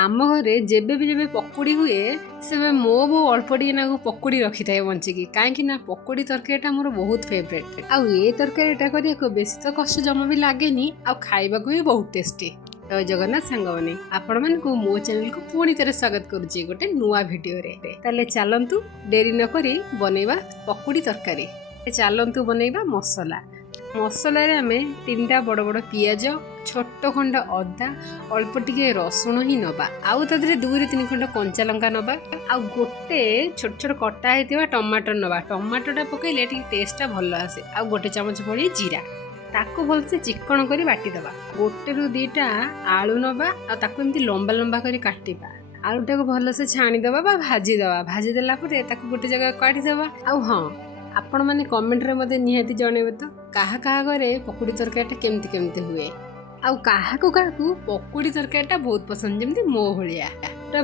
आम घरे जेबे भी जेबे पकुड़ी हुए से मो बो अल्प टिके ना पकुड़ी रखी थाए बंचिकी कहीं ना पकुड़ी तरकारीटा मोर बहुत फेवरेट। आउ ये तरकारीटा करने बेसी तो कष्ट जमा भी लगे आ खाइबा भी बहुत टेस्टी। जय जगन्नाथ सांग मैंने आपण मानू मो चैनल को पुणी थे स्वागत करुच्ची गोटे नुआ भिडियो रे। चलतु डेरी नक बनैबा पकुड़ी तरकारी। चलतु बनैबा मसला। मसला रे आमे 3टा बड़ बड़ पियाज छोट खंड अदा अल्प टिके रसुण ही नबा आउ तादरे 2-3 खंड कंचा लंका नबा आउ गोटे छोट छोट कटा होता टमाटर नबा। टमाटोटा पकईले टेस्टा भल आसे आउ गोटे चामच भरी जीरा ताको भलसे चिकन करी बाटी दबा। 1-ରୁ 2ଟା आलू नबा आ ताको एमती लंबा लंबा करी काटिबा। आलूटा को भलसे छाणी दबा बा भाजी दबा। भाजी देला परे ताको गोटे जगह काटी दबा। आउ हां आपण माने कमेंट रे मते निहाती जणेबे तो काहा काहा घरे पकुड़ी तरकारीटा केमती केमती हुए आउ काहाकू काहाकू पकुड़ी तरकारीटा बहुत पसंद जेमती मो भलिया।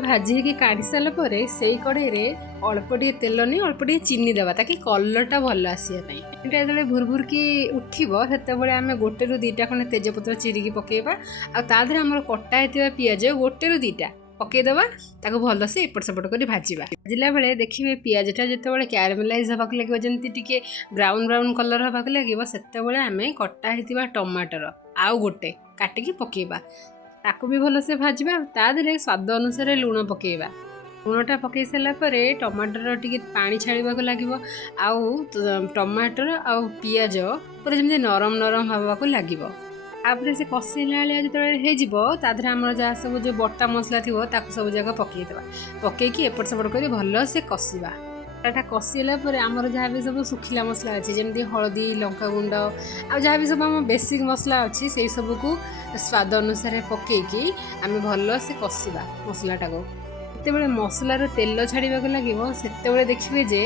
भाजी के काढ़ी सारा परे सेई कड़े रे अल्प टिके तेल नहीं अल्प टिके चीनी देवा ताकि कलरटा भल आसीबा पई। एटा भुरभुर की उठिबो सेतेबेले आमे 1-ରୁ 2ଟା खंडे तेजपत्र चिरिकी पकेबा आ तादरे हमर कटा हेतिबा पियाज 1-ରୁ 2ଟା पकईदबा ताको भलसे एपट सेपट कर भाजवा। भाजिला बेले देखिए पियाजटा जितेबाला क्यारामेलाइज होगा लगे जमी टे ब्राउन ब्राउन कलर होगा लगे से आम कटा होता टमाटर आउ गोटे काटिकी पकेबा ताको भी भलसे भाजवा। तादरे स्वाद अनुसार लुण पकेबा। लुणटा पकई सारापर टमाटर टिके पानी छाड़क लगे आउ टमाटर आउ पियाज पूरा जमी नरम नरम हवाक लगे। तापर से कषेला जो तादरे आम जहाँ सब जो बटा मसला थी सब जगह पकईदे पकईकी एपट सेपट कर भल से कषा। एटा कषिला आमर जहाँ भी सब सुखिला मसला अच्छी जमी हलदी लंका गुंड आ जहाँ भी सब आम बेसिक मसला अच्छी से सबको स्वाद अनुसार पकईकी आम भल से कषा मसलाटा को। जितेबाला मसलार तेल छाड़क लगे से देखिए जे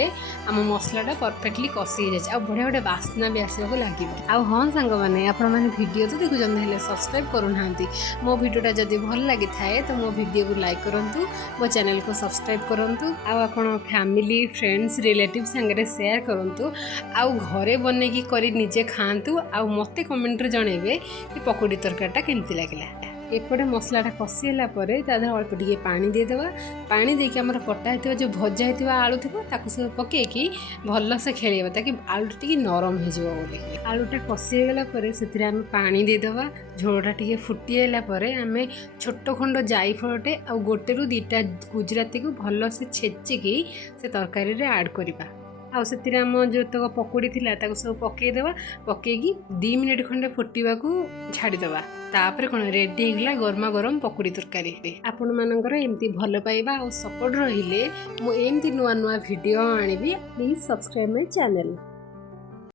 आम मसलाटा परफेक्टली कषि जाए बढ़िया गोटे बास्ना भी आसवाक लगे। आउ हाँ सांग मैंने आपण मैंने वीडियो तो देखुं सब्सक्राइब करूना मो वीडियोटा जब भल लगी थाए तो मो वीडियो को लाइक करूँ मो चैनल को सब्सक्राइब करूँ आउ फैमिली फ्रेंड्स रिलेटिव सांगे शेयर करूँ आउ घरे बनईकी करी निजे खातु आउ मते कमेंट जनइबे कि पकुड़ी तरकारीटा केमती लगिला। एपटे मसलाटा कषिला तादर अल्प टिके पानी देदेबा। पानी देके आमर कटा होता जो भजा होता आलू थी ताकू सब पकईकी भल से खेलेबा ताकि आलू टिके नरम हो बोली। आलूटा कषिगला से आम पानी देदेबा। झोलटा टिके फुटीला आम छोट खंड जायफलटे आ 1-ରୁ 2ଟା गुजराती को भल से छेचिकी से तरकारी रे ऐड करवा। आउ से आम जो तक पकुड़ी थिला ताको सब पकईदेवा पकईकी 2 मिनिट खंडे फुटवा को छाड़ीदवा। तापर कौन रेडी होगा गरमा गरम पकुड़ी तरकारी। आपण मानकर एमती भल पाइबा और सपोर्ट रहिले मु एमती नुआ नुआ वीडियो आनिबी। Please subscribe my channel.